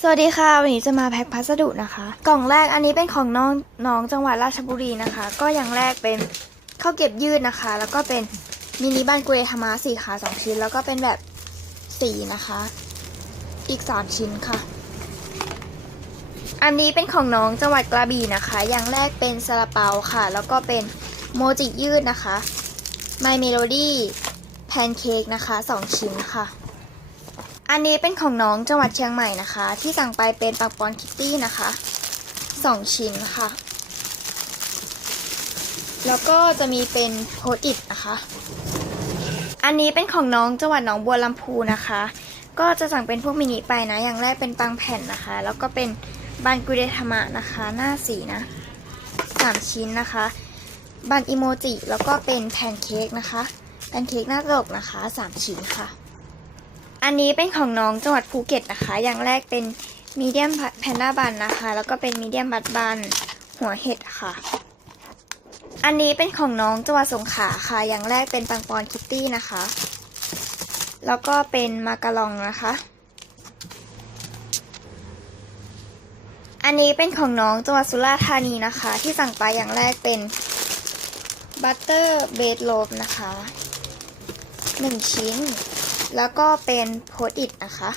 สวัสดีค่ะ วันนี้จะมาแพ็คพัสดุนะคะ กล่องแรกอันนี้เป็นของน้องน้องจังหวัดราชบุรีนะคะ ก็อย่างแรกเป็นข้าวเก็บยืดนะคะ แล้วก็เป็นมินิบันเกรธรรมาสี่ขาสองชิ้น แล้วก็เป็นแบบสีนะคะ อีกสามชิ้นค่ะ อันนี้เป็นของน้องจังหวัดกระบี่นะคะ อย่างแรกเป็นซาลาเปาค่ะ แล้วก็เป็นโมจิยืดนะคะ My Melody แพนเค้กนะคะสองชิ้นค่ะ อันนี้เป็นของน้องจังหวัดเชียงใหม่นะคะ ที่สั่งไปเป็นปักปอนคิตตี้นะคะสองชิ้นค่ะ แล้วก็จะมีเป็นโพสต์อิทนะคะ อันนี้เป็นของน้องจังหวัดหนองบัวลำพูนะคะ ก็จะสั่งเป็นพวกมินิไปนะ อย่างแรกเป็นปังแผ่นนะคะ แล้วก็เป็นบันกุเดธรรมะนะคะ หน้าสีนะสามชิ้นนะคะบันอิโมจิแล้วก็เป็นแพนเค้กนะคะแพนเค้กหน้าตลกนะคะสามชิ้นค่ะ อันนี้เป็นของน้องจังหวัดภูเก็ตนะคะ อย่างแรกเป็นมีเดียมแพนด้าบันนะคะ แล้วก็เป็นมีเดียมบัตบันหัวเห็ดค่ะ อันนี้เป็นของน้องจังหวัดสงขลาค่ะ อย่างแรกเป็นปังปอนคิตตี้นะคะ แล้วก็เป็นมาการองนะคะ อันนี้เป็นของน้องจังหวัดสุราษฎร์ธานีนะคะ ที่สั่งไปอย่างแรกเป็นบัตเตอร์เบดโลบนะคะหนึ่งชิ้น แล้วก็เป็นโพสต์อิทนะคะ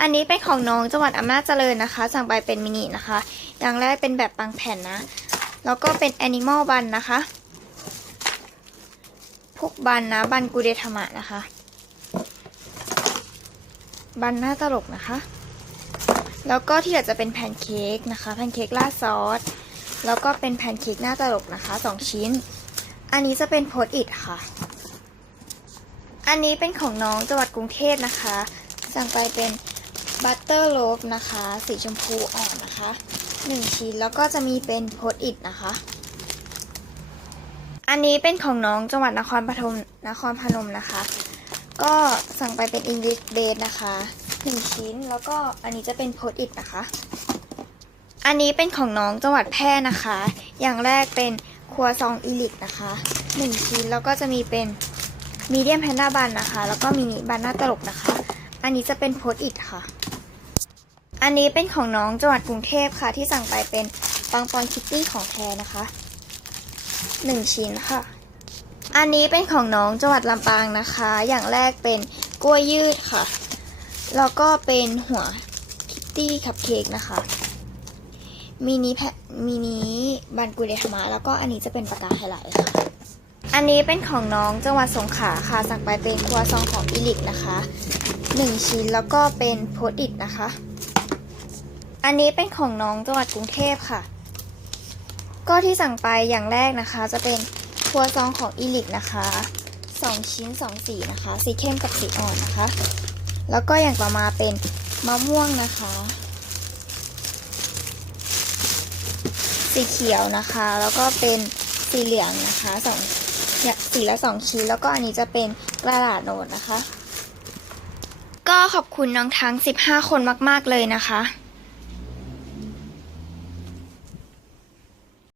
อันนี้เป็นของน้องจังหวัดอำนาจเจริญนะคะ สั่งไปเป็นมินินะคะ อย่างแรกเป็นแบบปังแผ่นนะ แล้วก็เป็นแอนิมอลบันนะคะ พวกบันนะ บันกูเดธรรมะนะคะ บันหน้าตลกนะคะ แล้วก็ที่เหลือจะเป็นแพนเค้กนะคะ แพนเค้กราดซอส แล้วก็เป็นแพนเค้กหน้าตลกนะคะสองชิ้น อันนี้จะเป็นโพสต์อิทค่ะ อันนี้เป็นของน้องจังหวัดกรุงเทพนะคะ สั่งไปเป็นบัตเตอร์โลฟนะคะ สีชมพูอ่อนนะคะหนึ่งชิ้นแล้วก็จะมีเป็นโพสอิทนะคะ อันนี้เป็นของน้องจังหวัดนครปฐมนครพนมนะคะ ก็สั่งไปเป็นอิงลิชเบสนะคะหนึ่งชิ้นแล้วก็อันนี้จะเป็นโพสอิทนะคะ อันนี้เป็นของน้องจังหวัดแพร่นะคะ อย่างแรกเป็นครัวซองอีลิตนะคะหนึ่งชิ้นแล้วก็จะมีเป็น มีเดียมแพนด้าบันนะคะ แล้วก็มินิบันหน้าตลกนะคะ อันนี้จะเป็นโพสต์อิทค่ะ อันนี้เป็นของน้องจังหวัดกรุงเทพค่ะ ที่สั่งไปเป็นปังปอนคิตตี้ของแท้นะคะหนึ่งชิ้นค่ะ อันนี้เป็นของน้องจังหวัดลำปางนะคะ อย่างแรกเป็นกล้วยยืดค่ะ แล้วก็เป็นหัวคิตตี้คัพเค้กนะคะมินิแพมินิบันกุเดธรรมาแล้วก็อันนี้จะเป็นปากกาไฮไลท์ค่ะ อันนี้เป็นของน้องจังหวัดสงขลาค่ะ สั่งไปเป็นครัวซองของอีลิกนะคะหนึ่งชิ้นแล้วก็เป็นโพสต์อิทนะคะ อันนี้เป็นของน้องจังหวัดกรุงเทพค่ะ ก็ที่สั่งไปอย่างแรกนะคะ จะเป็นครัวซองของอีลิกนะคะสองชิ้นสองสีนะคะ สีเข้มกับสีอ่อนนะคะ แล้วก็อย่างต่อมาเป็นมะม่วงนะคะ สีเขียวนะคะ แล้วก็เป็นสีเหลืองนะคะสอง สีละสองชิ้นแล้วก็อันนี้จะเป็นกระดาษโน้ตนะคะ ก็ขอบคุณน้องทั้ง 15 คนมาก ๆ เลยนะคะ